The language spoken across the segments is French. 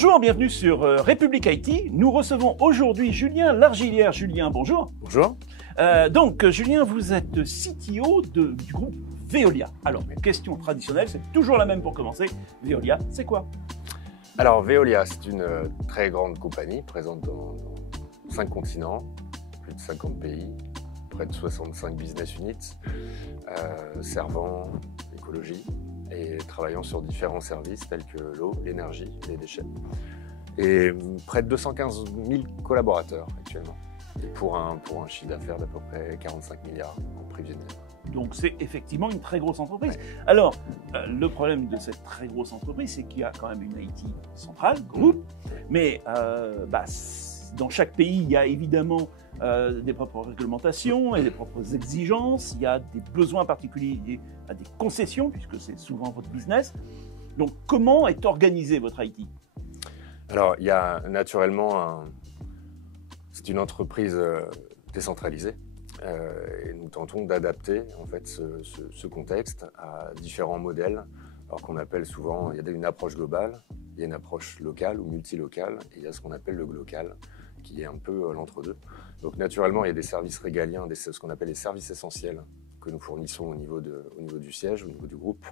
Bonjour, bienvenue sur République IT. Nous recevons aujourd'hui Julien Largillière. Julien, bonjour. Bonjour. Julien, vous êtes CTO du groupe Veolia. Alors, question traditionnelle, c'est toujours la même pour commencer. Veolia, c'est quoi? Alors, Veolia, c'est une très grande compagnie présente dans 5 continents, plus de 50 pays, près de 65 business units, servant l'écologie et travaillant sur différents services tels que l'eau, l'énergie et les déchets. Et près de 215 000 collaborateurs actuellement. Et pour un chiffre d'affaires d'à peu près 45 milliards en prévisionnel. Donc c'est effectivement une très grosse entreprise. Ouais. Alors, le problème de cette très grosse entreprise, c'est qu'il y a quand même une IT centrale, groupe, mais dans chaque pays, il y a évidemment des propres réglementations et des propres exigences, il y a des besoins particuliers, il y a des concessions, puisque c'est souvent votre business. Donc comment est organisée votre IT? Alors, il y a naturellement c'est une entreprise décentralisée et nous tentons d'adapter en fait ce contexte à différents modèles, alors qu'on appelle souvent, il y a une approche globale, il y a une approche locale ou multilocale, et il y a ce qu'on appelle le glocal, qui est un peu l'entre-deux. Donc naturellement, il y a des services régaliens, ce qu'on appelle les services essentiels que nous fournissons au niveau du siège, au niveau du groupe.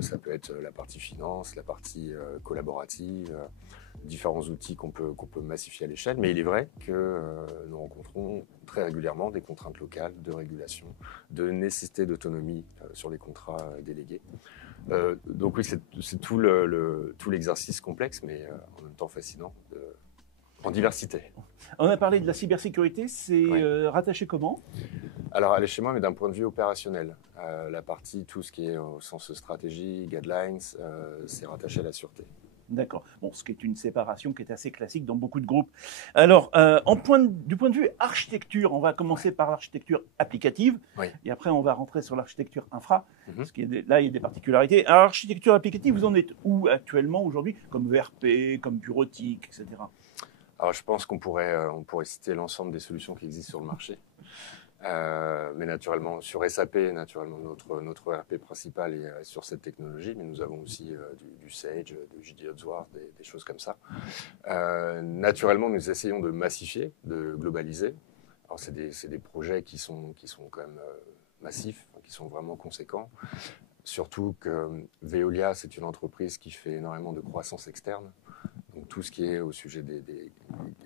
Ça peut être la partie finance, la partie collaborative, différents outils qu'on peut massifier à l'échelle. Mais il est vrai que nous rencontrons très régulièrement des contraintes locales de régulation, de nécessité d'autonomie sur les contrats délégués. Donc oui, c'est tout l'exercice complexe, mais en même temps fascinant, en diversité. On a parlé de la cybersécurité, c'est rattaché comment? Alors, elle est chez moi, mais d'un point de vue opérationnel. La partie, tout ce qui est au sens stratégie, guidelines, c'est rattaché à la sûreté. D'accord. Bon, ce qui est une séparation qui est assez classique dans beaucoup de groupes. Alors, du point de vue architecture, on va commencer par l'architecture applicative, et après on va rentrer sur l'architecture infra, parce là il y a des particularités. Alors, l'architecture applicative, vous en êtes où actuellement aujourd'hui, comme ERP, comme bureautique, etc. Alors, je pense qu'on pourrait citer l'ensemble des solutions qui existent sur le marché. Mais naturellement, sur SAP, notre ERP principal est sur cette technologie, mais nous avons aussi du Sage, du JD Edwards, des choses comme ça. Naturellement, nous essayons de massifier, de globaliser. Alors, c'est des projets qui sont quand même massifs, qui sont vraiment conséquents. Surtout que Veolia, c'est une entreprise qui fait énormément de croissance externe. Donc tout ce qui est au sujet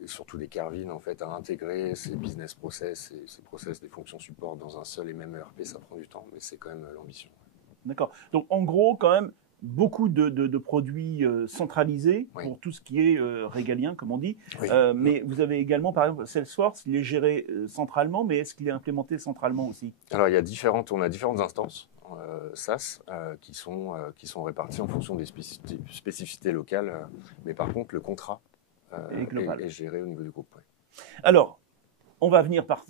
surtout des carvines, en fait, à intégrer ces business process, ces process des fonctions support dans un seul et même ERP, ça prend du temps, mais c'est quand même l'ambition. D'accord. Donc en gros, quand même, beaucoup de produits centralisés pour tout ce qui est régalien, comme on dit. Mais vous avez également, par exemple, Salesforce, il est géré centralement, mais est-ce qu'il est implémenté centralement aussi? Alors, on a différentes instances SaaS qui sont réparties en fonction des spécificités locales. Mais par contre, le contrat est géré au niveau du groupe. Alors, on va venir par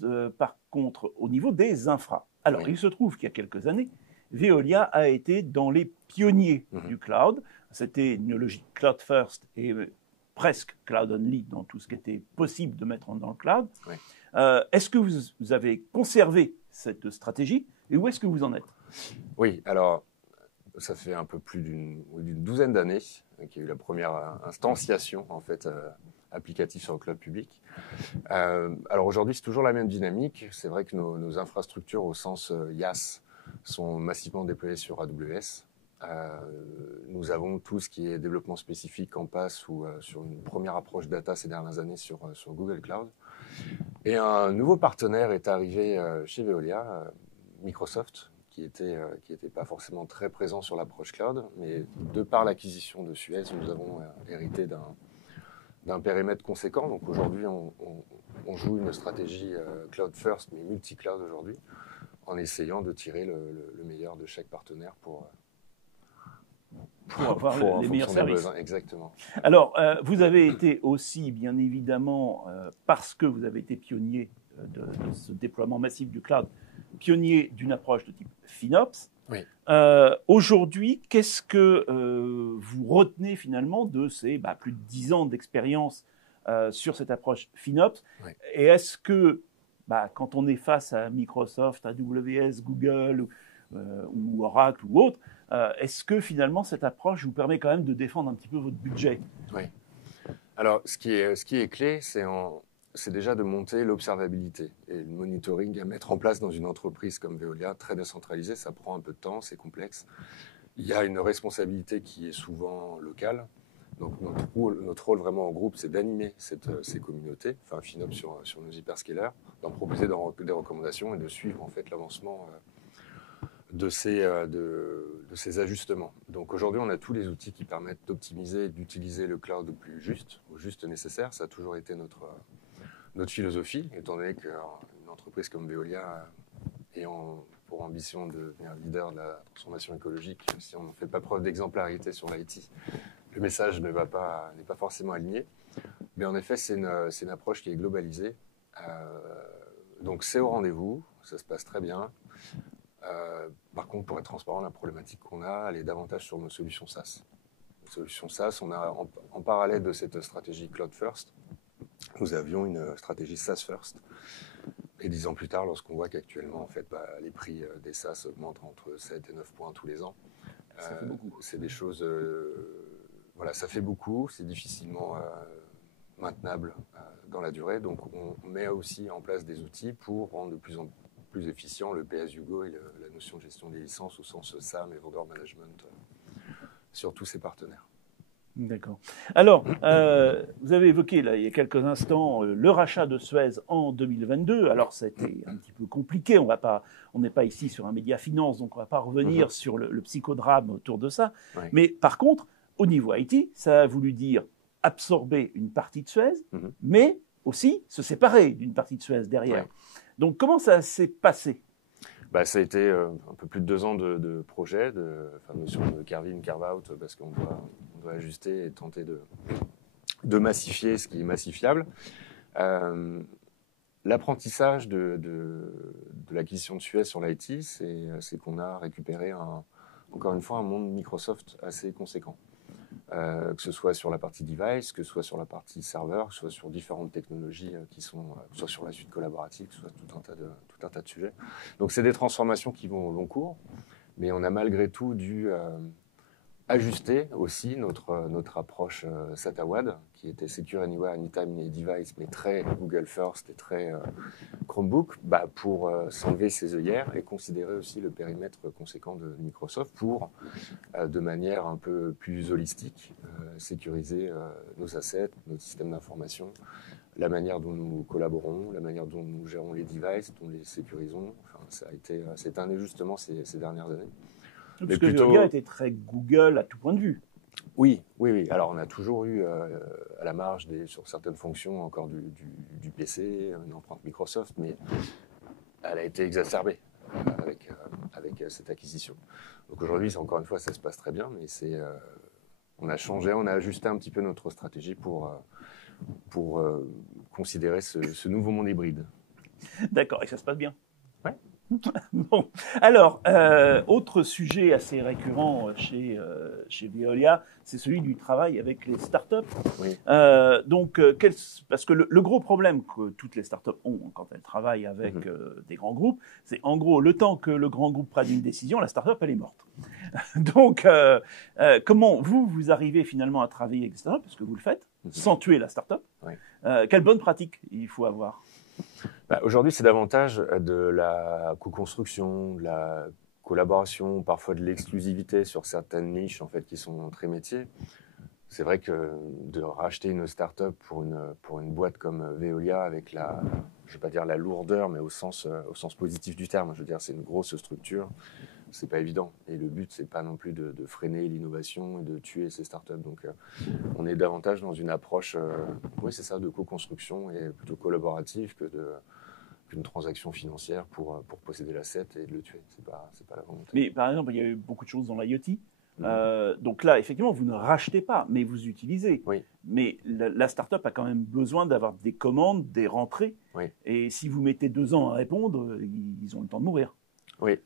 contre au niveau des infras. Alors, il se trouve qu'il y a quelques années, Veolia a été dans les pionniers du cloud. C'était une logique cloud first et presque cloud only dans tout ce qui était possible de mettre dans le cloud. Est-ce que vous avez conservé cette stratégie et où est-ce que vous en êtes? Oui, alors ça fait un peu plus d'une douzaine d'années qu'il y a eu la première instantiation en fait applicative sur le cloud public. Alors aujourd'hui, c'est toujours la même dynamique. C'est vrai que nos infrastructures au sens IaaS sont massivement déployées sur AWS. Nous avons tout ce qui est développement spécifique en passe ou sur une première approche data ces dernières années sur Google Cloud. Et un nouveau partenaire est arrivé chez Veolia, Microsoft, qui était pas forcément très présent sur l'approche cloud, mais de par l'acquisition de Suez, nous avons hérité d'un périmètre conséquent. Donc aujourd'hui, on joue une stratégie cloud first, mais multi-cloud aujourd'hui, en essayant de tirer le meilleur de chaque partenaire pour avoir les meilleurs services. Besoins. Exactement. Alors, vous avez été aussi, bien évidemment, parce que vous avez été pionnier de ce déploiement massif du cloud, pionnier d'une approche de type FinOps. Aujourd'hui, qu'est-ce que vous retenez finalement de ces plus de 10 ans d'expérience sur cette approche FinOps? Et est-ce que, quand on est face à Microsoft, AWS, Google ou Oracle ou autres, Est-ce que finalement cette approche vous permet quand même de défendre un petit peu votre budget? Oui. Alors, ce qui est clé, c'est déjà de monter l'observabilité et le monitoring à mettre en place dans une entreprise comme Veolia, très décentralisée. Ça prend un peu de temps, c'est complexe. Il y a une responsabilité qui est souvent locale. Donc notre rôle vraiment en groupe, c'est d'animer ces communautés, enfin FinOps sur nos hyperscalers, d'en proposer des recommandations et de suivre en fait l'avancement de ces ajustements. Donc aujourd'hui, on a tous les outils qui permettent d'optimiser et d'utiliser le cloud au juste nécessaire. Ça a toujours été notre philosophie, étant donné qu'une entreprise comme Veolia ayant pour ambition de devenir leader de la transformation écologique, si on ne fait pas preuve d'exemplarité sur l'IT, le message n'est pas forcément aligné. Mais en effet, c'est une approche qui est globalisée. Donc c'est au rendez-vous, ça se passe très bien. Par contre, pour être transparent, la problématique qu'on a, elle est davantage sur nos solutions SaaS. Les solutions SaaS, on a en parallèle de cette stratégie Cloud First, nous avions une stratégie SaaS First. Et 10 ans plus tard, lorsqu'on voit qu'actuellement, en fait, les prix des SaaS augmentent entre 7 et 9 points tous les ans, ça fait beaucoup. C'est des choses... voilà, ça fait beaucoup, c'est difficilement maintenable dans la durée. Donc, on met aussi en place des outils pour rendre de plus en plus efficient le pay-as-you-go et la notion de gestion des licences au sens SAM et vendor management sur tous ses partenaires. D'accord. Alors, vous avez évoqué là, il y a quelques instants le rachat de Suez en 2022. Alors, ça a été un petit peu compliqué. On n'est pas ici sur un média finance, donc on ne va pas revenir sur le psychodrame autour de ça. Ouais. Mais par contre, au niveau IT, ça a voulu dire absorber une partie de Suez, mais aussi se séparer d'une partie de Suez derrière. Ouais. Donc, comment ça s'est passé ? Ça a été un peu plus de 2 ans de projet, notion de carve-in, carve-out, parce qu'on doit ajuster et tenter de massifier ce qui est massifiable. L'apprentissage de l'acquisition de Suez sur l'IT, c'est qu'on a récupéré encore une fois un monde Microsoft assez conséquent. Que ce soit sur la partie device, que ce soit sur la partie serveur, que ce soit sur différentes technologies que ce soit sur la suite collaborative, que ce soit tout un tas de sujets. Donc c'est des transformations qui vont au long cours, mais on a malgré tout dû ajuster aussi notre approche SATA-WAD, qui était Secure Anywhere, Anytime, Any Device, mais très Google First et très Chromebook, pour s'enlever ses œillères et considérer aussi le périmètre conséquent de Microsoft pour, de manière un peu plus holistique, sécuriser nos assets, notre système d'information, la manière dont nous collaborons, la manière dont nous gérons les devices, dont les sécurisons. Enfin, c'est un ajustement ces dernières années. Parce que Veolia était très Google à tout point de vue. Oui. Alors, on a toujours eu à la marge, sur certaines fonctions, encore du PC, une empreinte Microsoft, mais elle a été exacerbée avec cette acquisition. Donc aujourd'hui, encore une fois, ça se passe très bien, mais on a changé, on a ajusté un petit peu notre stratégie pour considérer ce nouveau monde hybride. D'accord, et ça se passe bien. Ouais. Bon, alors, autre sujet assez récurrent chez Veolia, c'est celui du travail avec les startups. Oui. Parce que le gros problème que toutes les startups ont quand elles travaillent avec des grands groupes, c'est en gros, le temps que le grand groupe prenne une décision, la startup, elle est morte. Donc, comment vous arrivez finalement à travailler avec des startups, parce que vous le faites, sans tuer la startup. Oui. Quelle bonne pratique il faut avoir ? Aujourd'hui, c'est davantage de la co-construction, de la collaboration, parfois de l'exclusivité sur certaines niches en fait, qui sont très métiers. C'est vrai que de racheter une start-up pour une boîte comme Veolia avec je ne vais pas dire la lourdeur, mais au sens positif du terme, je veux dire, c'est une grosse structure, c'est pas évident. Et le but, c'est pas non plus de freiner l'innovation et de tuer ces startups. Donc, on est davantage dans une approche, de co-construction et plutôt collaborative qu'une transaction financière pour posséder l'asset et de le tuer. C'est pas la volonté. Mais par exemple, il y a eu beaucoup de choses dans l'IoT. Donc là, effectivement, vous ne rachetez pas, mais vous utilisez. Oui. Mais la start-up a quand même besoin d'avoir des commandes, des rentrées. Oui. Et si vous mettez 2 ans à répondre, ils ont le temps de mourir. Oui.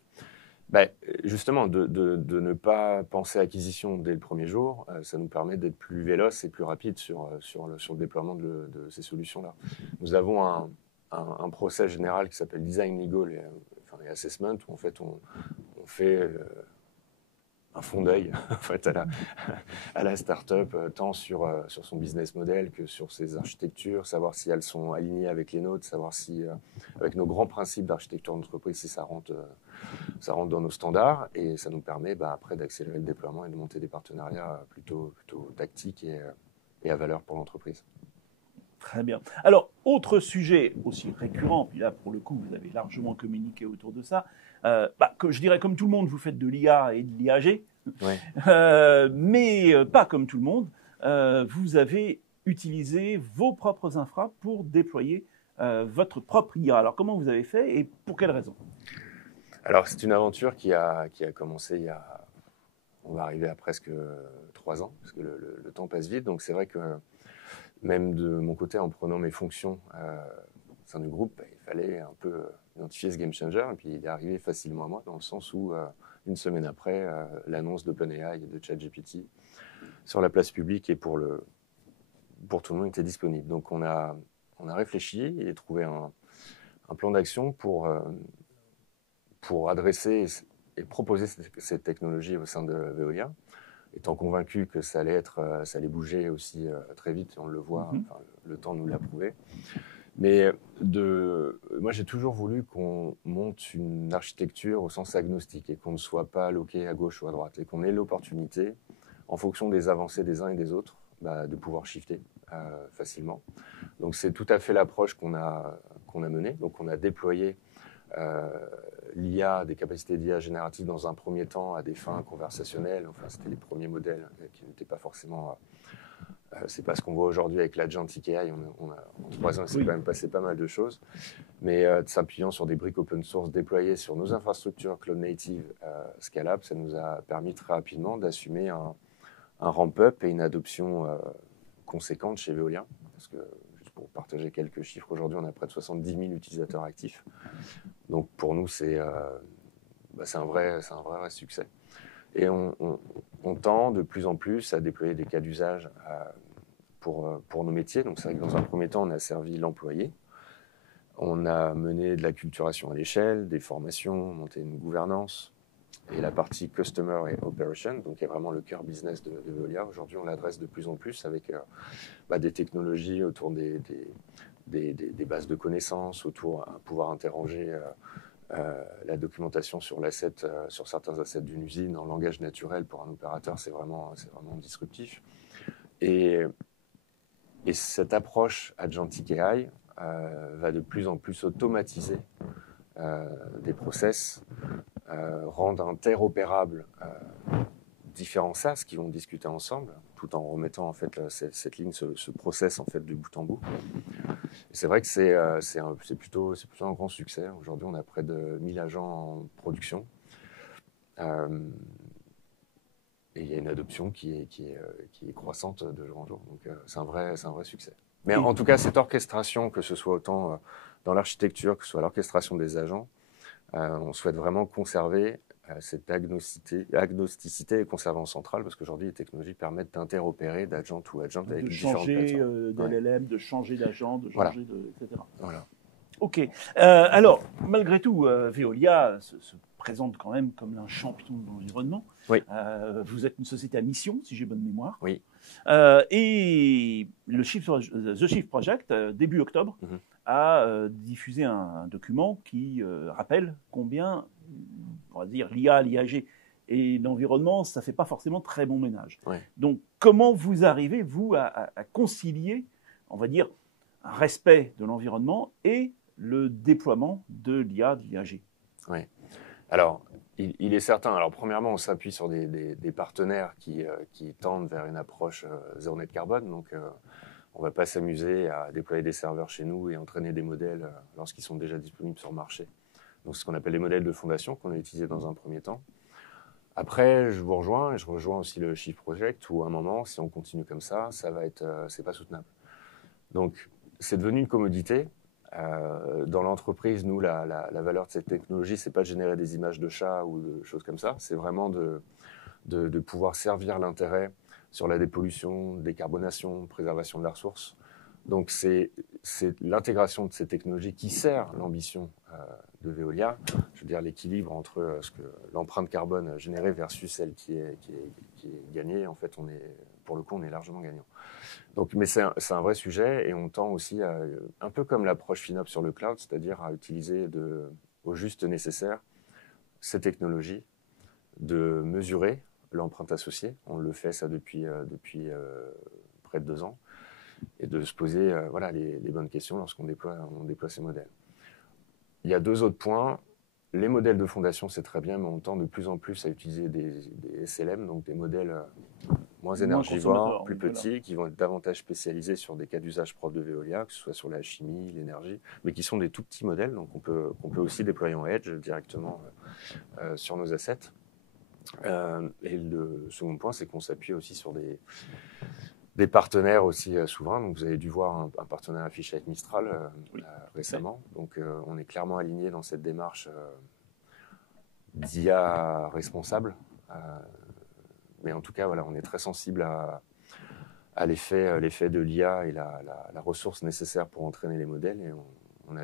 Justement, de ne pas penser à acquisition dès le premier jour, ça nous permet d'être plus véloce et plus rapide sur le déploiement de ces solutions-là. Nous avons un process général qui s'appelle Design Legal et Assessment, où en fait on fait un fond d'œil en fait, à la start-up, tant sur son business model que sur ses architectures, savoir si elles sont alignées avec les nôtres, savoir si, avec nos grands principes d'architecture d'entreprise, si ça rentre dans nos standards. Et ça nous permet après d'accélérer le déploiement et de monter des partenariats plutôt tactiques et à valeur pour l'entreprise. Très bien. Alors, autre sujet aussi récurrent, puis là, pour le coup, vous avez largement communiqué autour de ça. Je dirais, comme tout le monde, vous faites de l'IA et de l'IAG, Ouais. mais pas comme tout le monde. Vous avez utilisé vos propres infras pour déployer votre propre IA. Alors, comment vous avez fait et pour quelles raisons? Alors, c'est une aventure qui a commencé on va arriver à presque 3 ans, parce que le temps passe vite. Donc, c'est vrai que même de mon côté, en prenant mes fonctions au sein du groupe, il fallait un peu identifier ce game changer. Et puis, il est arrivé facilement à moi, dans le sens où, une semaine après, l'annonce d'OpenAI et de ChatGPT sur la place publique et pour tout le monde était disponible. Donc, on a réfléchi et trouvé un plan d'action pour adresser et proposer cette technologie au sein de Veolia, étant convaincu que ça allait bouger aussi très vite, on le voit, le temps nous l'a prouvé. Mais moi, j'ai toujours voulu qu'on monte une architecture au sens agnostique et qu'on ne soit pas loqué à gauche ou à droite, et qu'on ait l'opportunité, en fonction des avancées des uns et des autres, de pouvoir shifter facilement. Donc, c'est tout à fait l'approche qu'on a menée. Donc, on a déployé l'IA, des capacités d'IA générative dans un premier temps à des fins conversationnelles. Enfin, c'était les premiers modèles qui n'étaient pas forcément... c'est pas ce qu'on voit aujourd'hui avec l'Agentic AI. En 3 ans, il s'est quand même passé pas mal de choses. Mais s'appuyant sur des briques open source déployées sur nos infrastructures cloud native scalables, ça nous a permis très rapidement d'assumer un ramp-up et une adoption conséquente chez Veolia. Parce que, juste pour partager quelques chiffres, aujourd'hui, on a près de 70 000 utilisateurs actifs. Donc pour nous, c'est un vrai succès. Et on tend de plus en plus à déployer des cas d'usage pour nos métiers. Donc c'est vrai que dans un premier temps, on a servi l'employé. On a mené de l'acculturation à l'échelle, des formations, monté une gouvernance. Et la partie Customer et Operation, donc qui est vraiment le cœur business de Veolia. Aujourd'hui, on l'adresse de plus en plus avec des technologies autour des bases de connaissances, autour à pouvoir interroger la documentation sur certains assets d'une usine en langage naturel pour un opérateur, c'est vraiment disruptif. Et cette approche Agentic AI va de plus en plus automatiser des process, rendre interopérables différents SaaS qui vont discuter ensemble, tout en remettant en fait cette ligne, ce process en fait de bout en bout. Et c'est vrai que c'est plutôt un grand succès. Aujourd'hui, on a près de 1000 agents en production. Et il y a une adoption qui est croissante de jour en jour. Donc c'est un vrai succès. Mais en tout cas, cette orchestration, que ce soit autant dans l'architecture, que ce soit l'orchestration des agents, on souhaite vraiment conserver cette agnosticité et conserver en centrale, parce qu'aujourd'hui, les technologies permettent d'interopérer d'agent ou agent avec différentes plateformes. De LLM, de changer d'agent, etc. Voilà. Ok. Alors, malgré tout, Veolia se présente quand même comme un champion de l'environnement. Oui. Vous êtes une société à mission, si j'ai bonne mémoire. Oui. Et The Shift Project, début octobre, a diffusé un document qui rappelle combien, on va dire, l'IA, l'IAG et l'environnement, ça ne fait pas forcément très bon ménage. Ouais. Donc, comment vous arrivez, vous, à concilier, on va dire, un respect de l'environnement et le déploiement de l'IA, de l'IAG? Oui. Alors, il est certain. Alors, premièrement, on s'appuie sur des partenaires qui tendent vers une approche zéro net carbone. Donc, on ne va pas s'amuser à déployer des serveurs chez nous et entraîner des modèles lorsqu'ils sont déjà disponibles sur le marché. Donc, ce qu'on appelle les modèles de fondation qu'on a utilisés dans un premier temps. Après, je vous rejoins, et je rejoins aussi le Shift Project, où à un moment, si on continue comme ça, c'est pas soutenable. Donc, c'est devenu une commodité. Dans l'entreprise, nous, la valeur de cette technologie, c'est pas de générer des images de chats ou de choses comme ça. C'est vraiment de pouvoir servir l'intérêt sur la dépollution, décarbonation, préservation de la ressource. Donc, c'est l'intégration de ces technologies qui sert l'ambition de Veolia. je veux dire, l'équilibre entre l'empreinte carbone générée versus celle qui est gagnée, en fait, pour le coup, on est largement gagnant. Donc, mais c'est un vrai sujet et on tend aussi à, un peu comme l'approche FinOps sur le cloud, c'est-à-dire à utiliser au juste nécessaire ces technologies, de mesurer l'empreinte associée. On le fait ça depuis près de 2 ans et de se poser voilà, les bonnes questions lorsqu'on déploie ces modèles. Il y a 2 autres points. Les modèles de fondation, c'est très bien, mais on tend de plus en plus à utiliser des SLM, donc des modèles moins énergivores, plus petits, qui vont être davantage spécialisés sur des cas d'usage propres de Veolia, que ce soit sur la chimie, l'énergie, mais qui sont des tout petits modèles, donc on peut aussi déployer en Edge directement sur nos assets. Et le second point, c'est qu'on s'appuie aussi sur des partenaires aussi souverains. Donc, vous avez dû voir un partenaire affiché avec Mistral récemment. Donc, on est clairement aligné dans cette démarche d'IA responsable. Mais en tout cas, voilà, on est très sensible à l'effet de l'IA et la ressource nécessaire pour entraîner les modèles. Et on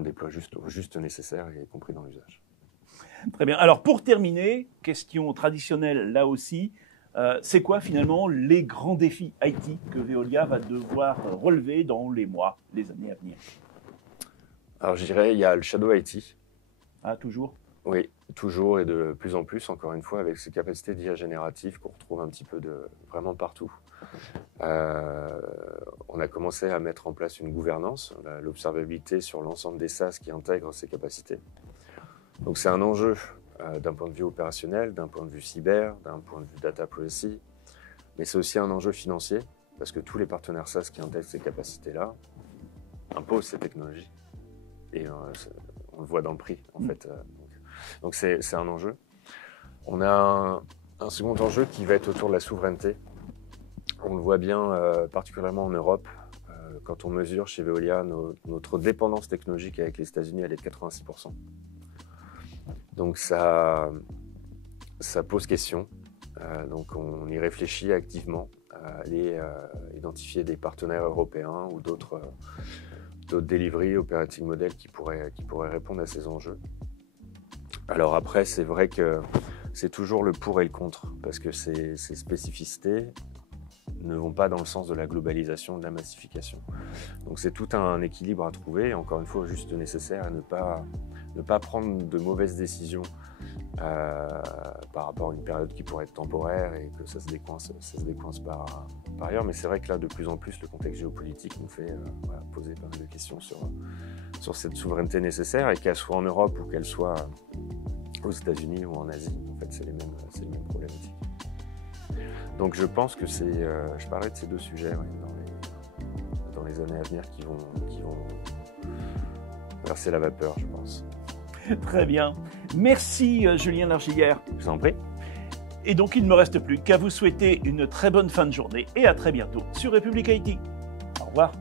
déploie juste au juste nécessaire, y compris dans l'usage. Très bien. Alors, pour terminer, question traditionnelle là aussi. C'est quoi finalement les grands défis IT que Veolia va devoir relever dans les mois, les années à venir? Alors je dirais il y a le Shadow IT. Ah, toujours? Oui, toujours et de plus en plus, encore une fois, avec ces capacités d'IA générative qu'on retrouve un petit peu vraiment partout. On a commencé à mettre en place une gouvernance, l'observabilité sur l'ensemble des SaaS qui intègrent ces capacités. Donc c'est un enjeu d'un point de vue opérationnel, d'un point de vue cyber, d'un point de vue data privacy, mais c'est aussi un enjeu financier, parce que tous les partenaires SaaS qui intègrent ces capacités-là imposent ces technologies. Et on le voit dans le prix, en fait. Donc c'est un enjeu. On a un second enjeu qui va être autour de la souveraineté. On le voit bien, particulièrement en Europe, quand on mesure chez Veolia notre dépendance technologique avec les États-Unis, elle est de 86%. Donc ça pose question. Donc on y réfléchit activement à aller identifier des partenaires européens ou d'autres delivery operating models qui pourraient répondre à ces enjeux. Alors après, c'est vrai que c'est toujours le pour et le contre, parce que ces spécificités ne vont pas dans le sens de la globalisation, de la massification. Donc c'est tout un équilibre à trouver, encore une fois, juste nécessaire à ne pas prendre de mauvaises décisions par rapport à une période qui pourrait être temporaire et que ça se décoince par ailleurs. Mais c'est vrai que là, de plus en plus, le contexte géopolitique nous fait poser pas mal de questions sur cette souveraineté nécessaire, et qu'elle soit en Europe ou qu'elle soit aux États-Unis ou en Asie, en fait, c'est les mêmes problématiques. Donc je pense que je parlais de ces 2 sujets dans les années à venir qui vont verser la vapeur, je pense. Très bien. Merci Julien Largillière. Je vous en prie. Et donc il ne me reste plus qu'à vous souhaiter une très bonne fin de journée et à très bientôt sur République IT. Au revoir.